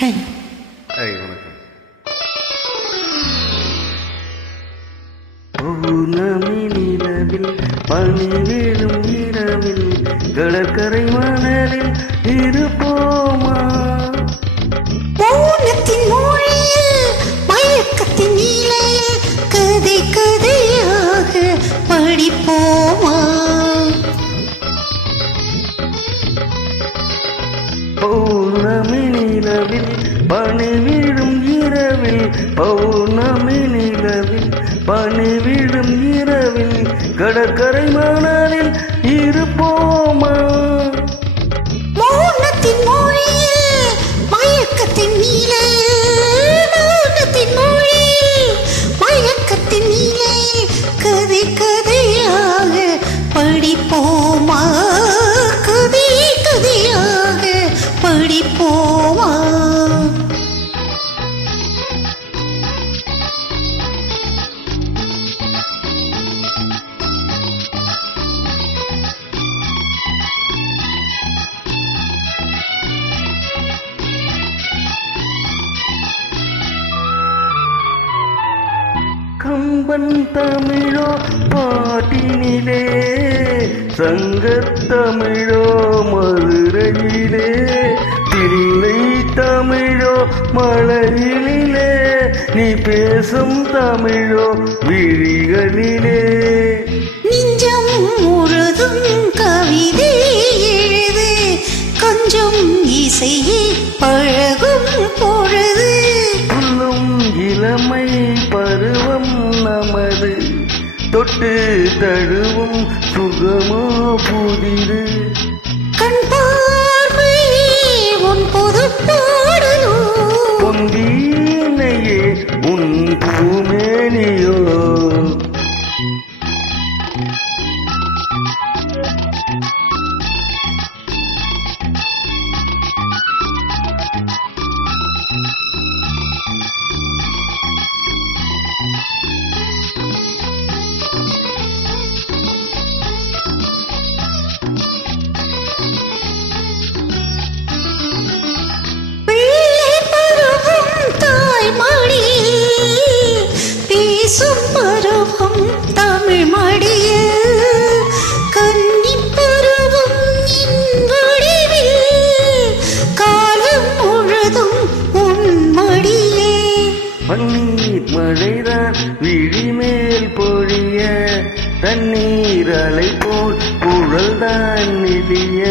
மகன். வணக்கம். பௌர்ணமி நிலவில் பனி வீழும் இரவில் கடற்கரை மணலில் இருப்போமா? மௌனத்தின் மொழியில் மயக்கத்தின் நீலையில் கதை கதையாக படிப்போமா? பௌர்ணமி நிலவில் பனி வீழும் இரவில் பௌர்ணமி நிலவில் பனி வீழும் இரவில் கடற்கரை மணலில் இருப்போமா? மௌனத்தின் மொழியில் மயக்கத்தின் நீலையில் மௌனத்தின் மொழியில் மயக்கத்தின் நீலையில் கதை கதையாக படிப்போமா? கதை கதையாக படிப்போமா? கம்பன் தமிழோ பாட்டினிலே சங்கத்தமிழோ மதுரையிலே தில்லை தமிழோ மலையிலே நீ பேசும் தமிழோ விழிகளிலே நெஞ்சம் முழுதும் கவிதை எழுது கொஞ்சம் இசையை பழகும் பொழுது புல்லும் இளமை பருவம் நமது தொட்டு தழுவும் சுகமோ புதிது கண் பார்வை உன் பொது பாடலோ பொங்கீனையே உன் பூமேனியோ பேசும் பருவம் தமிழ் மடியில் கன்னி பருவம் என் வடிவில் காலம் முழுதும் உன் மடியே பன்னீர் மழைதான் விழிமேல் பொழிய தண்ணீர் அலை போல் புழல்தான் நெளிய